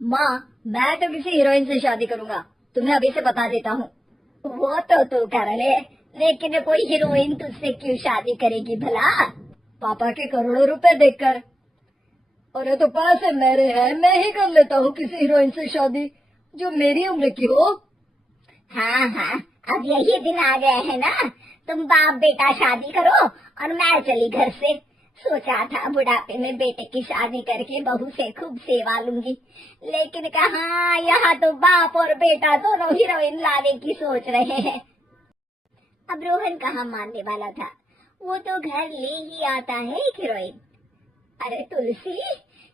माँ, मैं तो किसी हीरोइन से शादी करूंगा, तुम्हें अभी से बता देता हूँ। वो तो तू कर ले, लेकिन कोई हीरोइन तुझसे क्यों शादी करेगी भला? पापा के करोड़ों रुपए देखकर। अरे तो पैसे मेरे हैं, मैं ही कर लेता हूँ किसी हीरोइन से शादी जो मेरी उम्र की हो। हाँ हाँ, अब यही दिन आ गए हैं ना, तुम बाप बेटा शादी करो और मैं चली घर से। सोचा था बुढ़ापे में बेटे की शादी करके बहू से खूब सेवा लूंगी, लेकिन कहाँ, यहाँ तो बाप और बेटा दोनों हीरोइन लाने की सोच रहे हैं। अब रोहन कहाँ मानने वाला था, वो तो घर ले ही आता है एक हीरोइन। अरे तुलसी,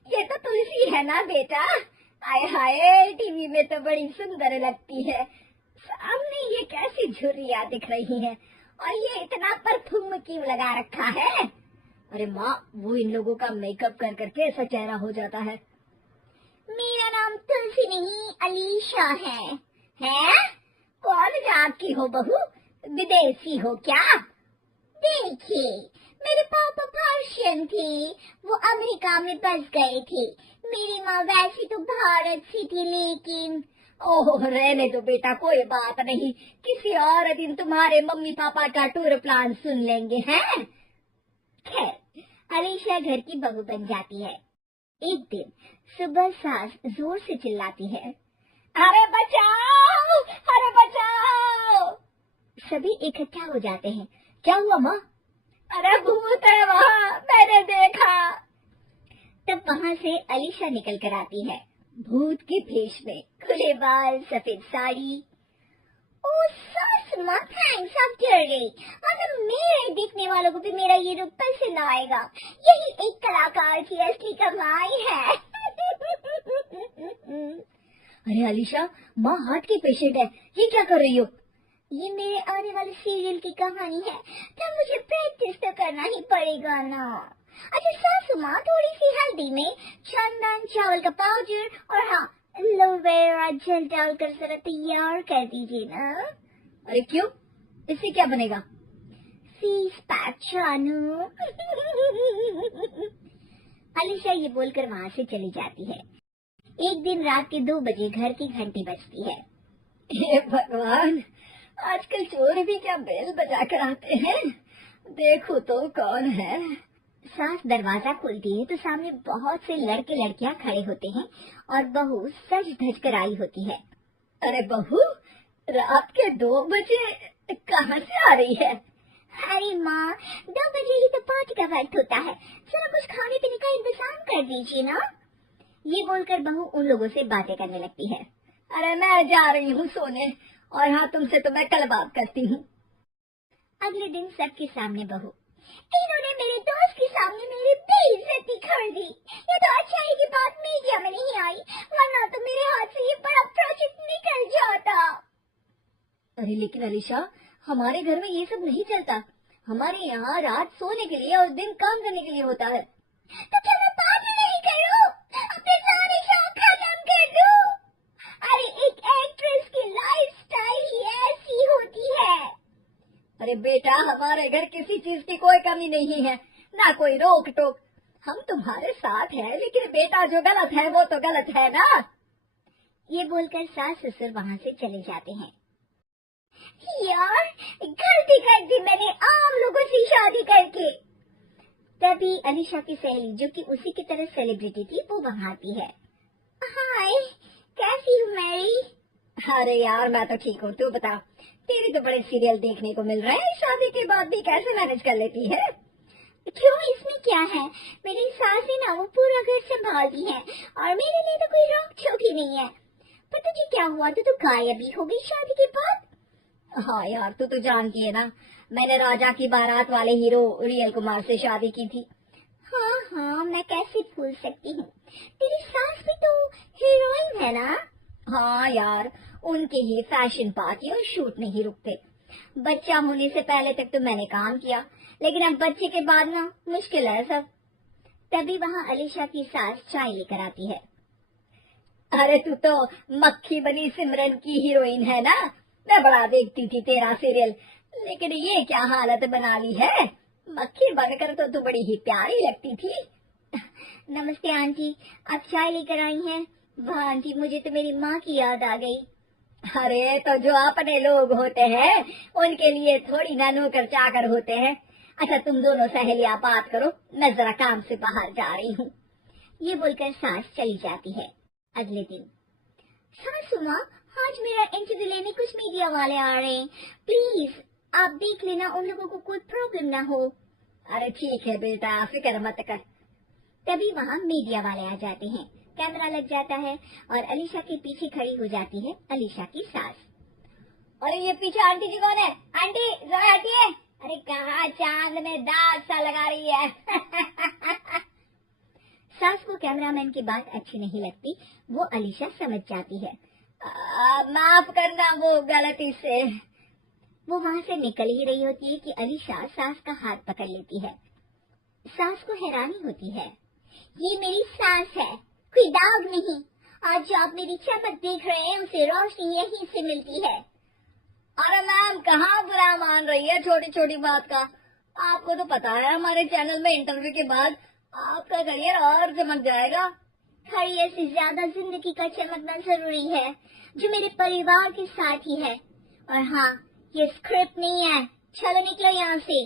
ये तो तुलसी है ना बेटा? आय हाय, टीवी में तो बड़ी सुंदर लगती है, सामने ये कैसी झुर्रियां दिख रही हैं, और ये इतना परफ्यूम क्यों लगा रखा है? अरे माँ, वो इन लोगों का मेकअप कर करके ऐसा चेहरा हो जाता है। मेरा नाम तुलसी नहीं अलीशा है। हैं? कौन जात की हो बहू? विदेशी हो क्या? देखिए, मेरे पापा पर्शियन थे, वो अमेरिका में बस गए थे। मेरी माँ वैसे तो भारत से थी, लेकिन ओह रहने दो बेटा, कोई बात नहीं, किसी और दिन तुम्हारे मम्मी पापा का टूर प्लान सुन लेंगे हैं। खैर, अलीशा घर की बहू बन जाती है। एक दिन सुबह सास जोर से चिल्लाती है, अरे बचाओ, अरे बचाओ। सभी इकट्ठा हो जाते हैं। क्या हुआ माँ? अरे भूत है वहाँ, मैंने देखा। तब वहाँ से अलीशा निकल कर आती है, भूत के भेष में, खुले बाल, सफेद साड़ी। ओ सास माँ, थैंक्स, आप डर गई। अब मेरे देखने वालों को भी मेरा ये रूप पसंद आएगा। यही एक कलाकार की असली कमाई है। अरे अलीशा, माँ हार्ट की पेशेंट है, ये क्या कर रही हो? ये मेरे आने वाले सीरियल की कहानी है, तो मुझे प्रैक्टिस तो करना ही पड़ेगा ना। अच्छा सासू माँ, थोड़ी सी हल्दी में चंदन, चावल का पाउडर और हाँ एलोवेरा जेल डालकर जरा तैयार कर दीजिए ना। अरे क्यों, इससे क्या बनेगा? फीस पैक जानू। अलीशा ये बोलकर वहाँ से चली जाती है। एक दिन रात के 2 बजे घर की घंटी बजती है। हे भगवान, आजकल चोर भी क्या बेल बजा कर आते हैं, देखो तो कौन है। सास दरवाजा खोलती है तो सामने बहुत से लड़के लड़कियां खड़े होते हैं और बहू सज धज कर आई होती है। अरे बहू, रात के 2 बजे कहाँ से आ रही है? अरे माँ, 2 बजे ही तो पार्टी का वक्त होता है, जरा कुछ खाने पीने का इंतजाम कर दीजिए ना। ये बोलकर बहू उन लोगों से बातें करने लगती है। अरे मैं जा रही हूँ सोने, और हाँ तुमसे तो मैं कल बात करती हूँ। अगले दिन सबके सामने बहू, इन्होंने मेरे दोस्त के सामने मेरी बेइज्जती कर दी। ये तो अच्छा है कि बात मीडिया में नहीं आई, वरना तो मेरे हाथ से ये बड़ा प्रोजेक्ट निकल जाता। अरे लेकिन अलीशा, हमारे घर में ये सब नहीं चलता, हमारे यहाँ रात सोने के लिए और दिन काम करने के लिए होता है। तो क्या मैं पार्टी नहीं करूं? अपने सारे शौक खत्म कर दूं? अरे एक एक्ट्रेस की लाइफस्टाइल ही ऐसी होती है। अरे बेटा, हमारे घर किसी चीज की कोई कमी नहीं है, ना कोई रोक टोक, हम तुम्हारे साथ हैं, लेकिन बेटा जो गलत है वो तो गलत है ना। ये बोलकर सास ससुर वहाँ से चले जाते हैं। यार, गलती कर दी मैंने आम लोगों से शादी करके। तभी अलीशा की सहेली, जो कि उसी की तरह सेलिब्रिटी थी, वो वहाँ आती है। हाय, कैसी हो मैरी? अरे यार मैं तो ठीक हूँ, तू बता, तेरी तो बड़े सीरियल देखने को मिल रहे हैं, शादी के बाद भी कैसे मैनेज कर लेती है? क्यों, इसमें क्या है, मेरी सास है ना, वो पूरा घर संभालती है और मेरे लिए तो कोई रोक टोक ही नहीं है। पर तुझे क्या हुआ, तो गायब ही हो गई शादी के बाद? हाँ यार, तू तो जानती है ना, मैंने राजा की बारात वाले हीरो रियल कुमार से शादी की थी। हाँ हाँ, मैं कैसे भूल सकती हूँ, तेरी सास भी तो हीरोइन है ना। हाँ यार, उनके ही फैशन पार्टी और शूट नहीं रुकते। बच्चा होने से पहले तक तो मैंने काम किया, लेकिन अब बच्चे के बाद ना मुश्किल है सब। तभी वहाँ अलीशा की सास चाय लेकर आती है। अरे तू तो मक्खी बनी सिमरन की हीरोइन है ना, मैं बड़ा देखती थी तेरा सीरियल, लेकिन ये क्या हालत बना ली है, मक्खी बनकर तो बड़ी ही प्यारी लगती थी। नमस्ते आंटी, आप चाय लेकर आई हैं, भान जी, मुझे तो मेरी माँ की याद आ गई। अरे तो जो अपने लोग होते हैं उनके लिए थोड़ी ना नौकर चाकर होते हैं। अच्छा तुम दोनों सहेलियां बात करो, मैं जरा काम से बाहर जा रही हूँ। ये बोलकर सास चली जाती है। अगले दिन, सासू माँ, आज मेरा इंटरव्यू लेने कुछ मीडिया वाले आ रहे हैं, प्लीज आप देख लेना उन लोगों को कोई प्रॉब्लम ना हो। अरे ठीक है बेटा, फिक्र मत कर। तभी वहाँ मीडिया वाले आ जाते हैं, कैमरा लग जाता है और अलीशा के पीछे खड़ी हो जाती है अलीशा की सास। अरे ये पीछे आंटी जी कौन है? आंटी जरा हटिए। अरे कहाँ चांद में दाग सा लगा रही है। सास को कैमरामैन की बात अच्छी नहीं लगती, वो अलीशा समझ जाती है। माफ करना, वो गलती से। वो वहाँ से निकल ही रही होती है कि अलीशा सास का हाथ पकड़ लेती है। सास को हैरानी होती है, ये मेरी सास है, कोई दाग नहीं। आज जो आप मेरी चमक देख रहे हैं उसे रोशनी यहीं से मिलती है। अरे मैम, कहाँ बुरा मान रही है छोटी छोटी बात का। आपको तो पता है हमारे चैनल में इंटरव्यू के बाद आपका करियर और चमक जाएगा। करियर से ज्यादा जिंदगी का चमकना जरूरी है, जो मेरे परिवार के साथ ही है। और हाँ, ये स्क्रिप्ट नहीं है, चलो निकलो यहाँ से।